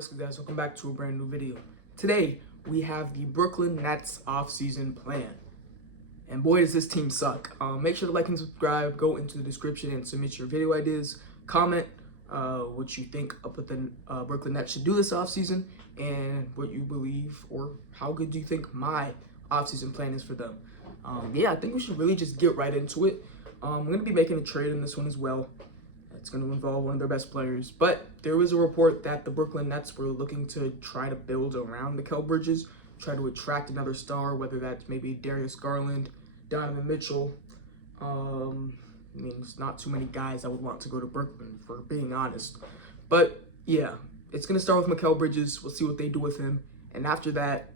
What's good, guys? Welcome back to a brand new video. Today we have the Brooklyn Nets off-season plan, and boy does this team suck. Make sure to like and subscribe. Go into the description and submit your video ideas. Comment what you think of what the Brooklyn Nets should do this off-season, and what you believe or how good do you think my off-season plan is for them. I think we should really just get right into it. I'm going to be making a trade in this one as well. It's going to involve one of their best players. But there was a report that the Brooklyn Nets were looking to try to build around Mikal Bridges, try to attract another star, whether that's maybe Darius Garland, Donovan Mitchell. It's not too many guys I would want to go to Brooklyn, for being honest. But yeah, it's going to start with Mikal Bridges. We'll see what they do with him. And after that,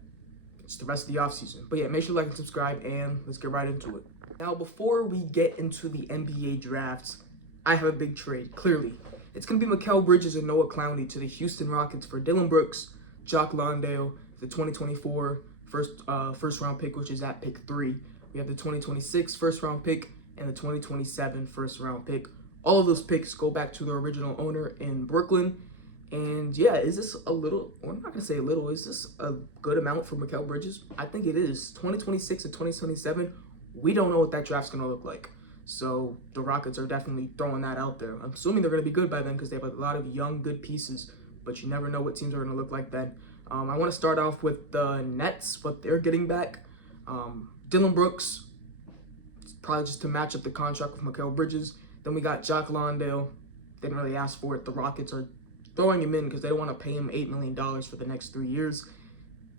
it's the rest of the offseason. But yeah, make sure to like and subscribe, and let's get right into it. Now, before we get into the NBA drafts, I have a big trade, clearly. It's going to be Mikal Bridges and Noah Clowney to the Houston Rockets for Dillon Brooks, Jock Landale, the 2024 first round pick, which is at pick 3. We have the 2026 first round pick and the 2027 first round pick. All of those picks go back to their original owner in Brooklyn. And yeah, is this a little, or I'm not going to say a little, is this a good amount for Mikal Bridges? I think it is. 2026 and 2027, we don't know what that draft's going to look like. So the Rockets are definitely throwing that out there. I'm assuming they're going to be good by then because they have a lot of young, good pieces. But you never know what teams are going to look like then. I want to start off with the Nets, what they're getting back. Dillon Brooks, probably just to match up the contract with Mikal Bridges. Then we got Jock Landale. Didn't really ask for it. The Rockets are throwing him in because they don't want to pay him $8 million for the next 3 years.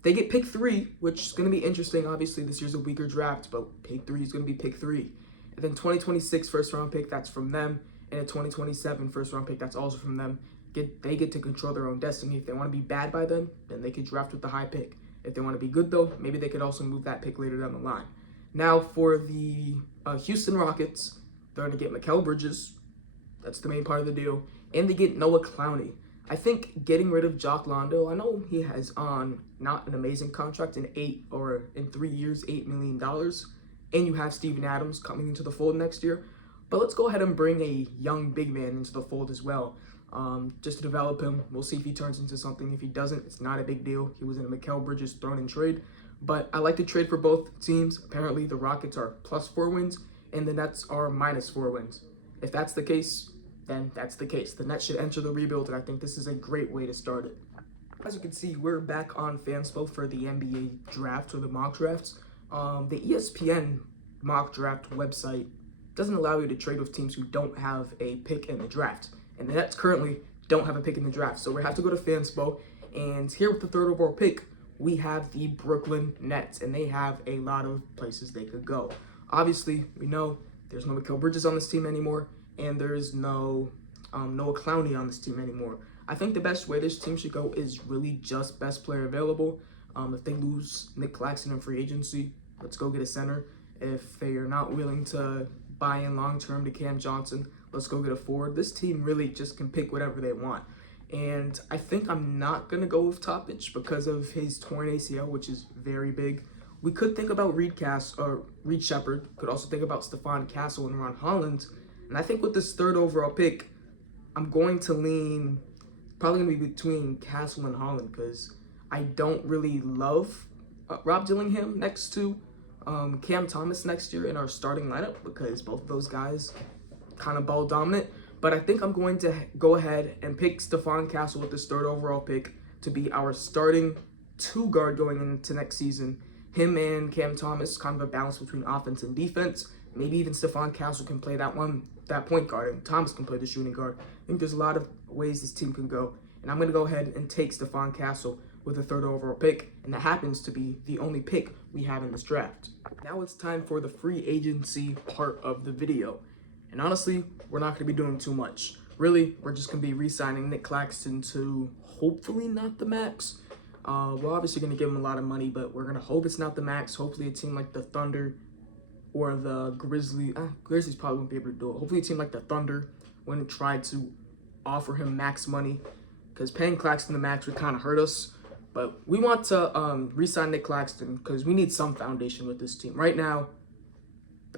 They get pick 3, which is going to be interesting. Obviously, this year's a weaker draft, but pick 3 is going to be pick 3. And then 2026 first round pick, that's from them. And a 2027 first round pick, that's also from them. They get to control their own destiny. If they want to be bad by them, then they could draft with the high pick. If they want to be good, though, maybe they could also move that pick later down the line. Now, for the Houston Rockets, they're going to get Mikal Bridges. That's the main part of the deal. And they get Noah Clowney. I think getting rid of Jock Landale, I know he has on not an amazing contract in 3 years, $8 million. And you have Steven Adams coming into the fold next year. But let's go ahead and bring a young big man into the fold as well, just to develop him. We'll see if he turns into something. If he doesn't, it's not a big deal. He was in a Mikal Bridges thrown-in trade. But I like to trade for both teams. Apparently, the Rockets are +4 wins, and the Nets are -4 wins. If that's the case, then that's the case. The Nets should enter the rebuild, and I think this is a great way to start it. As you can see, we're back on Fanspo for the NBA draft, or the mock drafts. The ESPN mock draft website doesn't allow you to trade with teams who don't have a pick in the draft. And the Nets currently don't have a pick in the draft. So we have to go to Fanspo. And here with the 3rd overall pick, we have the Brooklyn Nets. And they have a lot of places they could go. Obviously, we know there's no Mikal Bridges on this team anymore. And there's no Noah Clowney on this team anymore. I think the best way this team should go is really just best player available. If they lose Nick Claxton in free agency, let's go get a center. If they are not willing to buy in long-term to Cam Johnson, let's go get a forward. This team really just can pick whatever they want. And I think I'm not going to go with Topic because of his torn ACL, which is very big. We could think about Reed Shepherd. Could also think about Stephon Castle and Ron Holland. And I think with this 3rd overall pick, I'm going to lean probably going to be between Castle and Holland because I don't really love Rob Dillingham next to Cam Thomas next year in our starting lineup because both of those guys kind of ball dominant. But I think I'm going to go ahead and pick Stephon Castle with this 3rd overall pick to be our starting 2 guard going into next season. Him and Cam Thomas, kind of a balance between offense and defense. Maybe even Stephon Castle can play that point guard, and Thomas can play the shooting guard. I think there's a lot of ways this team can go. And I'm going to go ahead and take Stephon Castle with a 3rd overall pick, and that happens to be the only pick we have in this draft. Now it's time for the free agency part of the video. And honestly, we're not going to be doing too much. Really, we're just going to be re-signing Nick Claxton to hopefully not the max. We're obviously going to give him a lot of money, but we're going to hope it's not the max. Hopefully a team like the Thunder or the Grizzlies probably won't be able to do it. Hopefully a team like the Thunder wouldn't try to offer him max money because paying Claxton the max would kind of hurt us. But we want to re-sign Nick Claxton because we need some foundation with this team. Right now,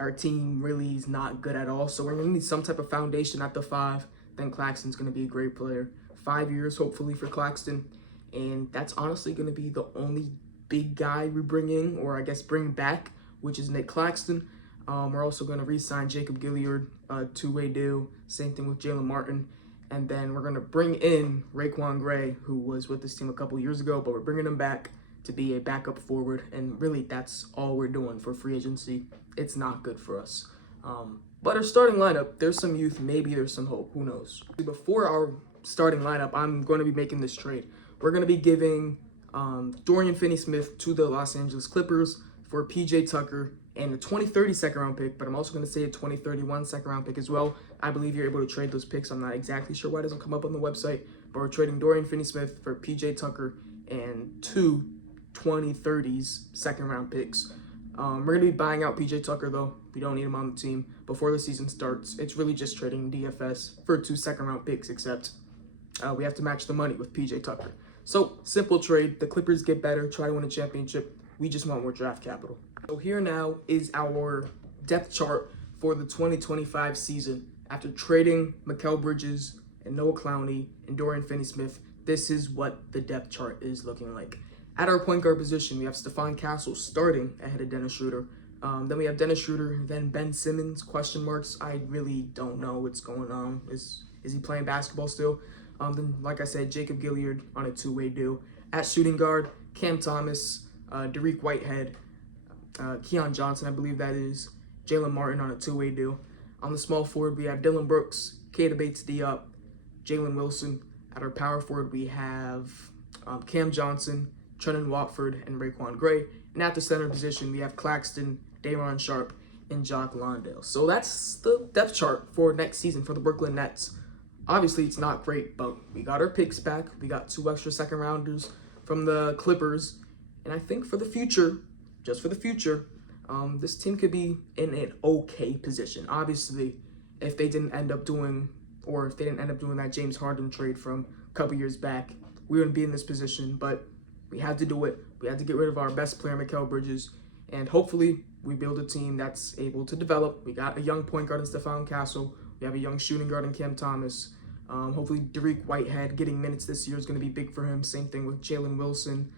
our team really is not good at all. So we're going to need some type of foundation at the 5. Then Claxton's going to be a great player. 5 years, hopefully, for Claxton. and that's honestly going to be the only big guy we bring in, or I guess bring back, which is Nick Claxton. We're also going to re-sign Jacob Gilyard, two-way deal. Same thing with Jalen Martin. And then we're going to bring in Raekwon Gray, who was with this team a couple years ago, but we're bringing him back to be a backup forward. And really, that's all we're doing for free agency. It's not good for us. But our starting lineup, there's some youth. Maybe there's some hope. Who knows? Before our starting lineup, I'm going to be making this trade. We're going to be giving Dorian Finney-Smith to the Los Angeles Clippers for P.J. Tucker and a 2030 second round pick, but I'm also going to say a 2031 second round pick as well. I believe you're able to trade those picks. I'm not exactly sure why it doesn't come up on the website, but we're trading Dorian Finney-Smith for P.J. Tucker and two 2030s second round picks. We're going to be buying out P.J. Tucker, though. We don't need him on the team before the season starts. It's really just trading DFS for two second round picks, except we have to match the money with P.J. Tucker. So, simple trade. The Clippers get better, try to win a championship. We just want more draft capital. So here now is our depth chart for the 2025 season. After trading Mikal Bridges and Noah Clowney and Dorian Finney-Smith, this is what the depth chart is looking like. At our point guard position, we have Stephon Castle starting ahead of Dennis Schroeder. Then we have Dennis Schroeder, then Ben Simmons, question marks. I really don't know what's going on. Is he playing basketball still? Then, like I said, Jacob Gilyard on a two-way deal. At shooting guard, Cam Thomas, Derek Whitehead, Keon Johnson, I believe that is, Jalen Martin on a two-way deal. On the small forward, we have Dylan Brooks, Keita Bates-Diop, Jalen Wilson. At our power forward, we have Cam Johnson, Trenton Watford, and Raekwon Gray. And at the center position, we have Claxton, Day'Ron Sharpe, and Jock Landale. So that's the depth chart for next season for the Brooklyn Nets. Obviously, it's not great, but we got our picks back. We got 2 extra second rounders from the Clippers. And I think for the future, just for the future, this team could be in an okay position. Obviously, if they didn't end up doing that James Harden trade from a couple years back, we wouldn't be in this position. But we had to do it. We had to get rid of our best player, Mikal Bridges, and hopefully we build a team that's able to develop. We got a young point guard in Stephon Castle. We have a young shooting guard in Cam Thomas. Hopefully Derek Whitehead getting minutes this year is going to be big for him. Same thing with Jalen Wilson.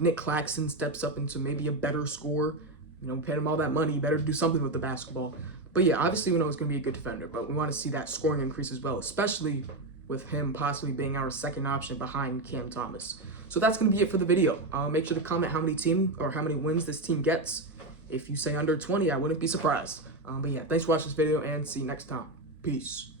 Nick Claxton steps up into maybe a better scorer. You know, paid him all that money. You better do something with the basketball. But yeah, obviously we know he's going to be a good defender, but we want to see that scoring increase as well, especially with him possibly being our second option behind Cam Thomas. So that's going to be it for the video. Make sure to comment how many wins this team gets. If you say under 20, I wouldn't be surprised. But yeah, thanks for watching this video and see you next time. Peace.